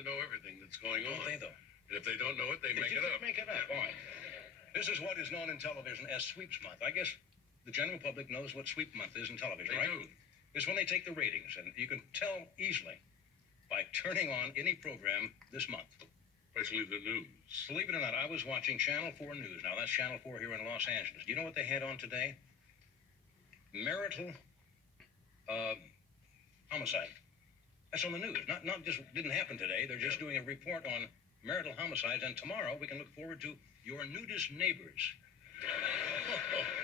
to know everything that's going on. Don't they, though? And if they don't know it, they make it up. Make it up. All right. This is what is known in television as Sweeps Month. I guess the general public knows what Sweep Month is in television, They right? do. It's when they take the ratings, and you can tell easily by turning on any program this month. Especially the news. Believe it or not, I was watching Channel 4 News. Now, that's Channel 4 here in Los Angeles. Do you know what they had on today? Marital homicide. That's on the news. Not just didn't happen today. They're just doing a report on marital homicides, and tomorrow we can look forward to Your Nudist Neighbors.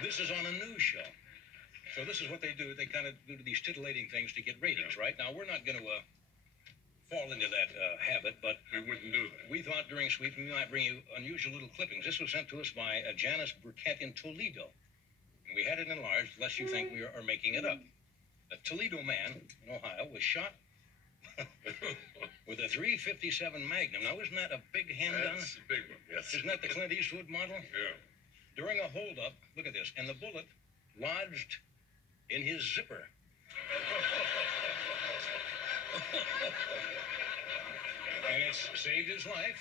This is on a news show. So this is what they do. They kind of do these titillating things to get ratings, right? Now, we're not going to fall into that habit, but We wouldn't do that. we thought during Sweep we might bring you unusual little clippings. This was sent to us by Janice Burkett in Toledo. And we had it enlarged, lest you think we are making it up. A Toledo man in Ohio was shot with a .357 Magnum. Now, isn't that a big handgun? That's a big one, yes. Isn't that the Clint Eastwood model? Yeah. During a holdup, look at this, and the bullet lodged in his zipper. And it's saved his life,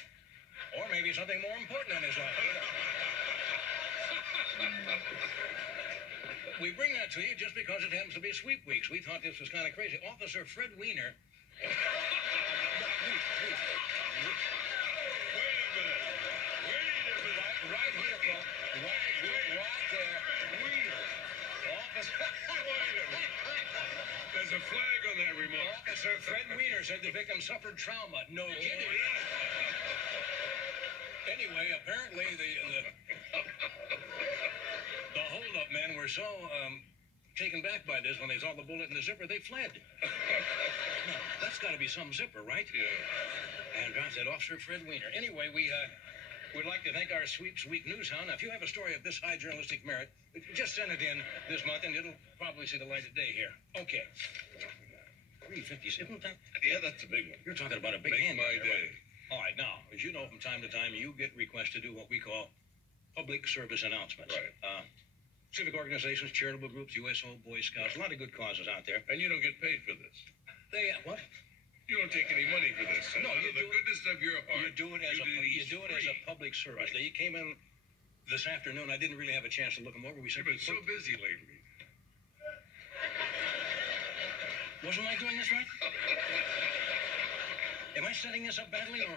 or maybe something more important in his life. We bring that to you just because it happens to be Sweep Weeks. We thought this was kind of crazy. Officer Fred Weiner. Wait a minute. Right here, folks. Right there. Weiner. Officer. Wait a minute. There's a flag on that remark. Officer Fred Weiner said the victim suffered trauma. No kidding. Anyway, apparently the hold-up men were so taken back by this when they saw the bullet in the zipper, they fled. Now, that's got to be some zipper, right? Yeah. And John said, Officer Fred Weiner. Anyway, we'd like to thank our Sweeps Week news hound. Now, if you have a story of this high journalistic merit, just send it in this month, and it'll probably see the light of day here. Okay. 357, isn't that? Yeah, that's a big one. You're talking about a big Make hand. my there, day. right? All right, now, as you know, from time to time, you get requests to do what we call public service announcements. Right. Civic organizations, charitable groups, USO, Boy Scouts, a lot of good causes out there. And you don't get paid for this. They, what? You don't take any money for this. No, Out you of the do- goodness of your heart. You do it as a public service. Right. They came in this afternoon. I didn't really have a chance to look them over. We You've simply been so busy lately. Wasn't I doing this right? Am I setting this up badly or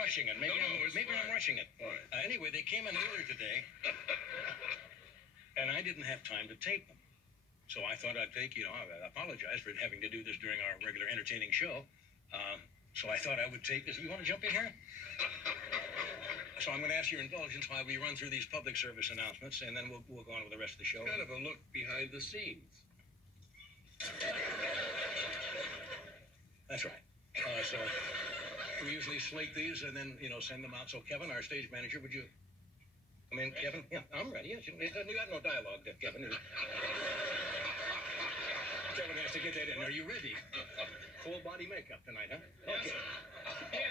rushing it? Maybe it's I'm fine. rushing it. Fine. Anyway, they came in earlier today, and I didn't have time to tape them. So I thought I'd take, I apologize for having to do this during our regular entertaining show. So I thought I would take this. You want to jump in here? So I'm going to ask your indulgence while we run through these public service announcements, and then we'll go on with the rest of the show. Kind of a look behind the scenes. That's right. So we usually slate these and then, send them out. So Kevin, our stage manager, would you come in, Kevin? Yeah, I'm ready. Yes, you got no dialogue there, Kevin. Kevin has to get that in. Are you ready? Full body makeup tonight, huh? Okay.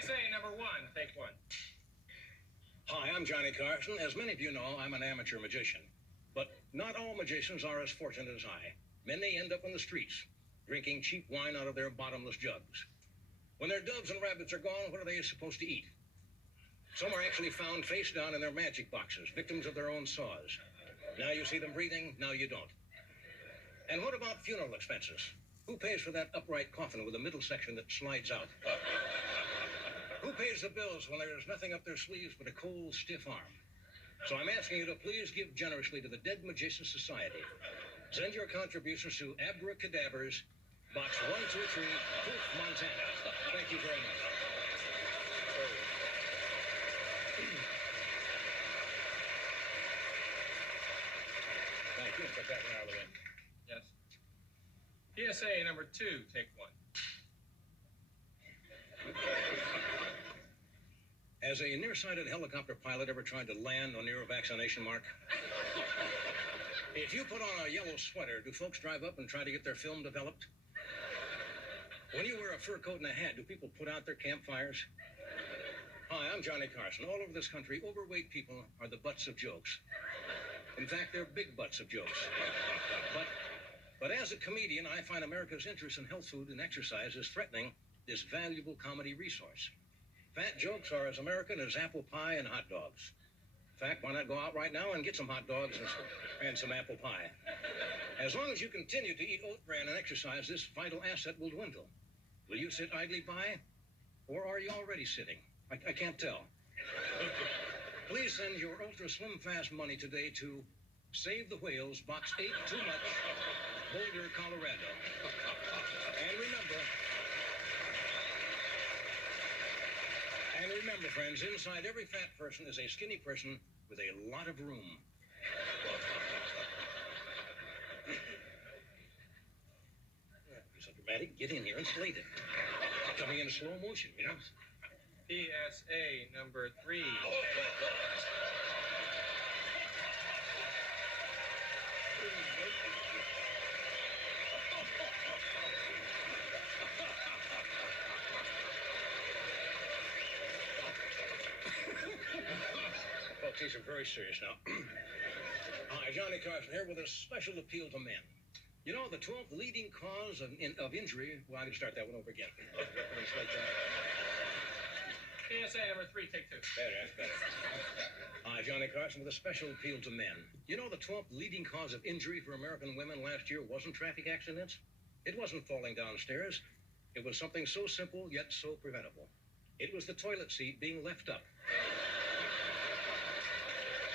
PSA number 1, take 1. Hi, I'm Johnny Carson. As many of you know, I'm an amateur magician. But not all magicians are as fortunate as I. Many end up in the streets, drinking cheap wine out of their bottomless jugs. When their doves and rabbits are gone, what are they supposed to eat? Some are actually found face down in their magic boxes, victims of their own saws. Now you see them breathing, now you don't. And what about funeral expenses? Who pays for that upright coffin with a middle section that slides out? Who pays the bills when there is nothing up their sleeves but a cold, stiff arm? So I'm asking you to please give generously to the Dead Magician Society. Send your contributions to Abracadabras, Box 123, Poof, Montana. Thank you very much. Thank you. Put that one out of the way. Yes. PSA number 2, take 1. Has a nearsighted helicopter pilot ever tried to land on your vaccination mark? If you put on a yellow sweater, do folks drive up and try to get their film developed? When you wear a fur coat and a hat, do people put out their campfires? Hi, I'm Johnny Carson. All over this country, overweight people are the butts of jokes. In fact, they're big butts of jokes. But as a comedian, I find America's interest in health food and exercise is threatening this valuable comedy resource. Fat jokes are as American as apple pie and hot dogs. In fact, why not go out right now and get some hot dogs and some apple pie? As long as you continue to eat oat bran and exercise, this vital asset will dwindle. Will you sit idly by? Or are you already sitting? I can't tell. Please send your Ultra Slim Fast money today to Save the Whales, Box 8 Too Much, Boulder, Colorado. And remember, friends, inside every fat person is a skinny person with a lot of room. You're so dramatic. Get in here and slate it. Coming in slow motion, you know. PSA number 3. Folks, these are very serious now. Hi, Johnny Carson here with a special appeal to men. You know, the 12th leading cause of injury... Well, I can start that one over again. PSA number 3, take 2. Better, that's better. Hi, Johnny Carson with a special appeal to men. You know, the 12th leading cause of injury for American women last year wasn't traffic accidents. It wasn't falling downstairs. It was something so simple, yet so preventable. It was the toilet seat being left up.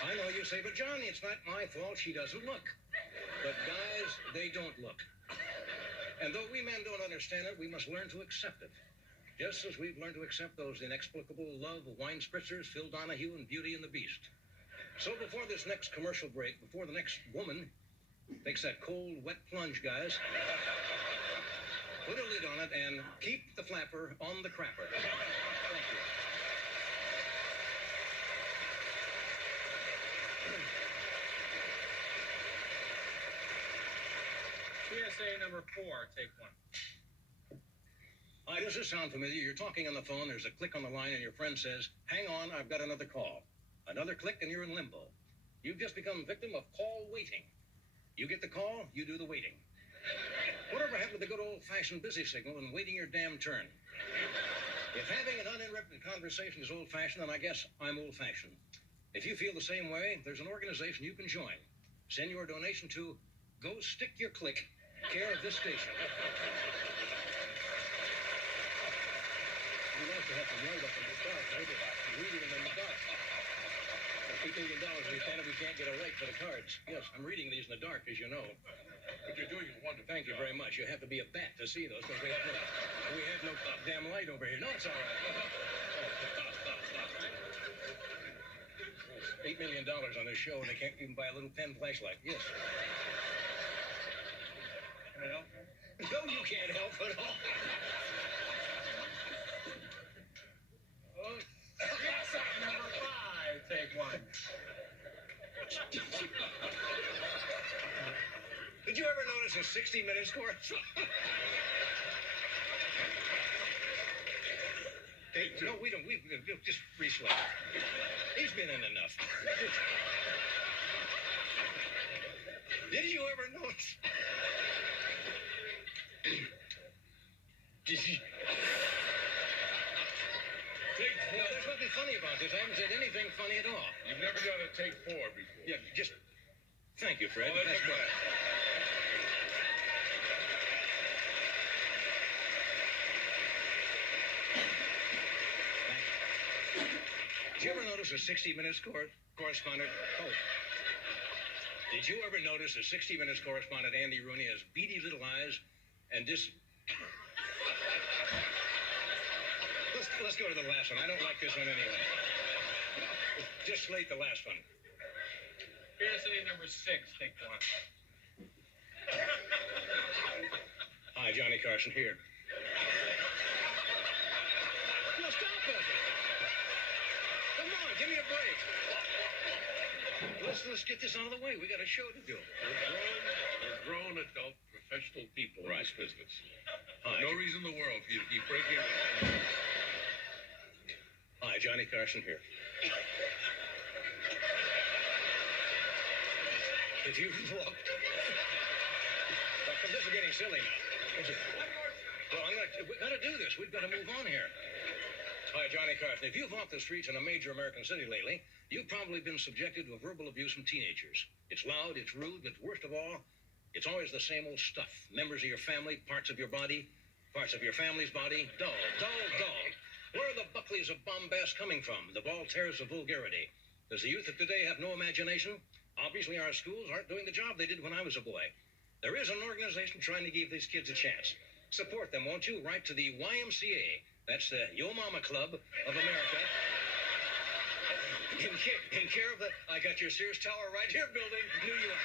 I know you say, but Johnny, it's not my fault she doesn't look. But guys, they don't look. And though we men don't understand it, we must learn to accept it. Just as we've learned to accept those inexplicable love wine spritzers, Phil Donahue, and Beauty and the Beast. So before this next commercial break, before the next woman takes that cold, wet plunge, guys, put a lid on it and keep the flapper on the crapper. Thank you. PSA number 4, take 1. Hi, does this sound familiar? You're talking on the phone, there's a click on the line, and your friend says, hang on, I've got another call. Another click, and you're in limbo. You've just become a victim of call waiting. You get the call, you do the waiting. Whatever happened to the good old-fashioned busy signal and waiting your damn turn? If having an uninterrupted conversation is old-fashioned, then I guess I'm old-fashioned. If you feel the same way, there's an organization you can join. Send your donation to Go Stick Your Click, care of this station. You like to have to write up in the dark, right? Reading them in the dark. $8 million we can't get a right for the cards. Yes, I'm reading these in the dark, as you know. What you're doing is wonderful. Thank you very much. You have to be a bat to see those, because we have no damn light over here. No, it's all right. $8 million on this show, and they can't even buy a little pen flashlight. Yes. Can I help? No, you can't help at all. PSA number 5, take 1. Did you ever notice a 60 minutes course? No, we don't. We just re-slap. He's been in enough. Did you ever notice? Did you? Take 4. No, there's nothing funny about this. I haven't said anything funny at all. You've never done a take 4 before. Yeah, just... Thank you, Fred. Oh, that's good. right. Did you ever notice a 60 Minutes correspondent? Oh. Did you ever notice a 60 Minutes correspondent, Andy Rooney, has beady little eyes and Let's go to the last one. I don't like this one anyway. Just slate the last one. PSA number 6, take 1. Hi, Johnny Carson here. No, stop it. Come on, give me a break. Let's get this out of the way. We got a show to do. We're grown adult professional people in this business. Hi. No reason in the world for you to keep breaking it. Hi, Johnny Carson here. If you look... Well, this is getting silly now. Well, we've got to do this. We've got to move on here. Hi, Johnny Carson. If you've walked the streets in a major American city lately, you've probably been subjected to verbal abuse from teenagers. It's loud, it's rude, but worst of all, it's always the same old stuff. Members of your family, parts of your body, parts of your family's body. Dull, dull, dull. Where are the Buckleys of bombast coming from? The Voltaires of vulgarity? Does the youth of today have no imagination? Obviously, our schools aren't doing the job they did when I was a boy. There is an organization trying to give these kids a chance. Support them, won't you? Write to the YMCA. That's the Yo Mama Club of America. In care of the I Got Your Sears Tower right here building, New York.